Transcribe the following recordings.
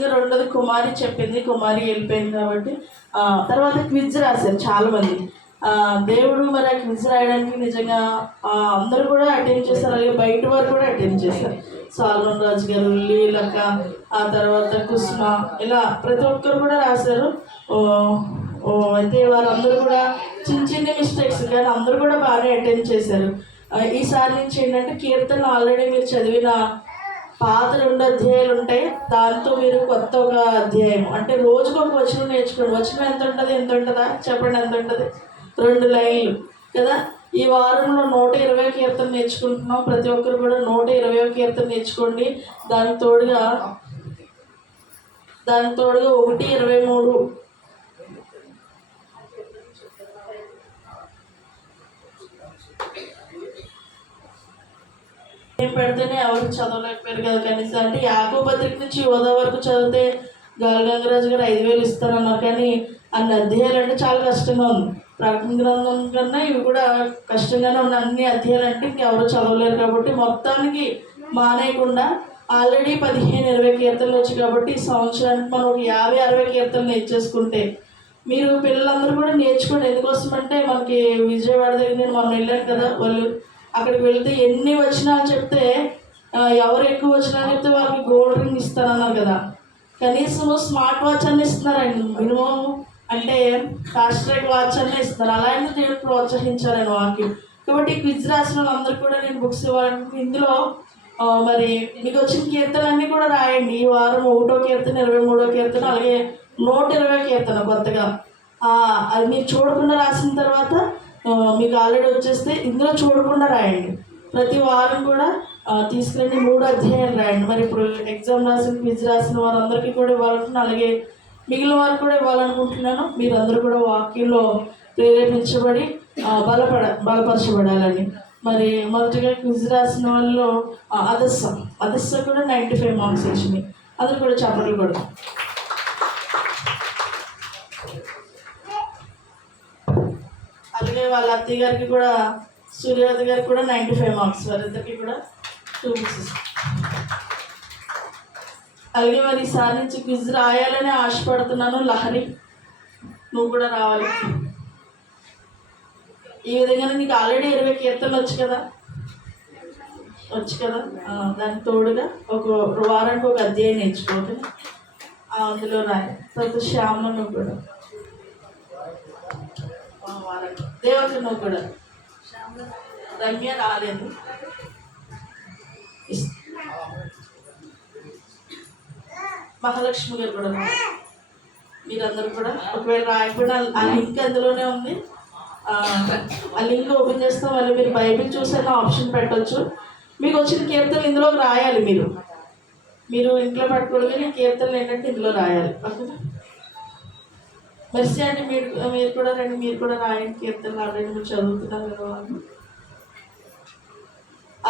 వచ్చింది. రెండోది కుమారి చెప్పింది, కుమారి వెళ్ళిపోయింది కాబట్టి తర్వాత క్విజ్ రాశారు చాలామంది. దేవుడు మరి ఆ క్విజ్ రాయడానికి నిజంగా అందరూ కూడా అటెండ్ చేశారు, అలాగే బయట వారు కూడా అటెండ్ చేశారు. సాల్మన్ రాజు గారు, లీలక్క, ఆ తర్వాత కుసుమ, ఇలా ప్రతి ఒక్కరు కూడా రాశారు. అయితే వారందరూ కూడా చిన్న చిన్న మిస్టేక్స్ కానీ అందరూ కూడా బాగానే అటెండ్ చేశారు. ఈసారి నుంచి ఏంటంటే కీర్తన ఆల్రెడీ మీరు చదివిన పాత 2 అధ్యాయాలు ఉంటాయి, దాంతో మీరు కొత్త ఒక అధ్యాయం అంటే రోజుకు ఒక వచనం నేర్చుకోండి. వచనం ఎంత ఉంటుందా చెప్పండి, ఎంత ఉంటుంది? 2 లైన్లు కదా. ఈ వారంలో 120 కీర్తన నేర్చుకుంటున్నాం. ప్రతి ఒక్కరు కూడా 120 కీర్తన నేర్చుకోండి. దానికి తోడుగా 1:23 ఏం పెడితేనే ఎవరు చదవలేకపోయారు కదా కనీసం. అంటే యాకోబు పత్రిక నుంచి యోధా వరకు చదివితే గంగరాజు గారు 5,000 ఇస్తారన్నారు. కానీ అన్ని అధ్యాయాలు అంటే చాలా కష్టంగా ఉంది. ప్రకటన గ్రంథం కన్నా ఇవి కూడా కష్టంగానే ఉన్న అన్ని అధ్యాయాలు అంటే ఇంకెవరు చదవలేరు. కాబట్టి మొత్తానికి మానేయకుండా ఆల్రెడీ 15-20 కీర్తనలు వచ్చాయి కాబట్టి ఈ సంవత్సరానికి మనం ఒక 50-60 కీర్తనలు నేర్చేసుకుంటే మీరు పిల్లలందరూ కూడా నేర్చుకోండి. ఎందుకోసమంటే మనకి విజయవాడ దగ్గర నేను మొన్న వెళ్ళాను కదా, వాళ్ళు అక్కడికి వెళ్తే ఎన్ని వచనాలు చెప్తే ఎవరు ఎక్కువ వచనాలు చెప్తే వాళ్ళకి గోల్డ్ రింగ్ ఇస్తారన్నారు కదా. కనీసం స్మార్ట్ వాచ్ అన్నీ ఇస్తున్నారండి, మినిమం అంటే ఫాస్ట్ ట్రాక్ వాచ్ అన్నీ ఇస్తున్నారు. అలా అయితే దేవుడు ప్రోత్సహించాలని వాక్యం. కాబట్టి క్విజ్ రాసిన వాళ్ళందరూ కూడా నేను బుక్స్ ఇవ్వాలంటే ఇందులో మరి మీకు వచ్చిన కీర్తనలన్నీ కూడా రాయండి. ఈ వారం 1వ కీర్తన, 23వ కీర్తన, అలాగే 120 కీర్తన కొత్తగా అది మీరు చూడకుండా రాసిన తర్వాత మీకు ఆల్రెడీ వచ్చేస్తే ఇందులో చూడకుండా రాయండి. ప్రతి వారం కూడా తీసుకురండి, 3 అధ్యాయాలు రాయండి. మరి ఇప్పుడు ఎగ్జామ్ రాసిన క్విజ్ రాసిన వారందరికీ కూడా ఇవ్వాలనుకుంటున్నాను, అలాగే మిగిలిన వారు కూడా ఇవ్వాలనుకుంటున్నాను. మీరందరూ కూడా వాక్యంలో ప్రేరేపించబడి బలపరచబడాలని. మరి మొదటిగా క్విజ్ రాసిన వాళ్ళు అదస్స కూడా 95 మార్క్స్ వచ్చినాయి. అందరూ కూడా చప్పట్లు కూడా. అలాగే వాళ్ళ అత్తయ్య గారికి కూడా, సూర్యవతి గారికి కూడా 95 మార్క్స్, వారిద్దరికి కూడా 2 బుక్స్. అలాగే మరి ఈసారి నుంచి క్విజ్ రాయాలని ఆశపడుతున్నాను. లహరి, నువ్వు కూడా రావాలి. ఈ విధంగా నీకు ఆల్రెడీ 20 కీర్తనలు వచ్చు కదా. దానికి తోడుగా ఒక వారానికి ఒక అధ్యాయం నేర్చుకోవాలి, అందులో రాయ. తర్వాత శ్యామ, నువ్వు కూడా వారానికి. దేవత, నువ్వు కూడా. రమ్య రాలేదు. మహాలక్ష్మి గారు కూడా. మీరందరూ కూడా ఒకవేళ రాయకుండా ఆ లింక్ అందులోనే ఉంది, ఆ లింక్ ఓపెన్ చేస్తాం. మళ్ళీ మీరు బైబిల్ చూసేనా ఆప్షన్ పెట్టవచ్చు. మీకు వచ్చిన కీర్తనలు ఇందులో రాయాలి. మీరు ఇంట్లో పట్టుకోవడం కానీ కీర్తనలు ఏంటంటే ఇందులో రాయాలి. ఓకేనా? మెర్సీ అంటే మీరు కూడా రండి, మీరు కూడా రాయండి కీర్తనలు. ఆల్రెడీ మీరు చదువుతున్నారు కదా వాళ్ళు.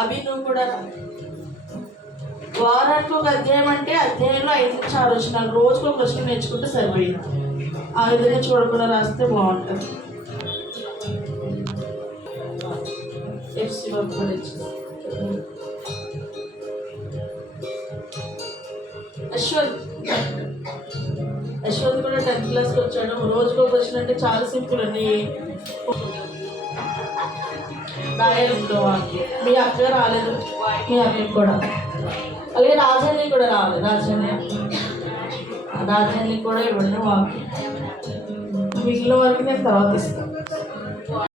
అవి నువ్వు కూడా వారానికి ఒక అధ్యాయం అంటే అధ్యాయంలో 5 నుంచి 6 వచనాలు, రోజుకు ఒక క్వశ్చన్ నేర్చుకుంటే సరిపోయింది. ఆ విధంగా చూడకుండా రాస్తే బాగుంటుంది. యశ్వంత్ కూడా 10th క్లాస్కి వచ్చాడు. రోజుకు ఒక క్వశ్చన్ అంటే చాలా సింపుల్ అండి. రాయాలి ఇంట్లో వాళ్ళకి. మీ అక్క రాలేదు, మీ అక్కకి కూడా. అలాగే రాజాన్ని కూడా రావాలి. రాజాన్ని కూడా ఇవ్వండి వాళ్ళకి. మిగిలిన వరకు నేను తర్వాత ఇస్తాను.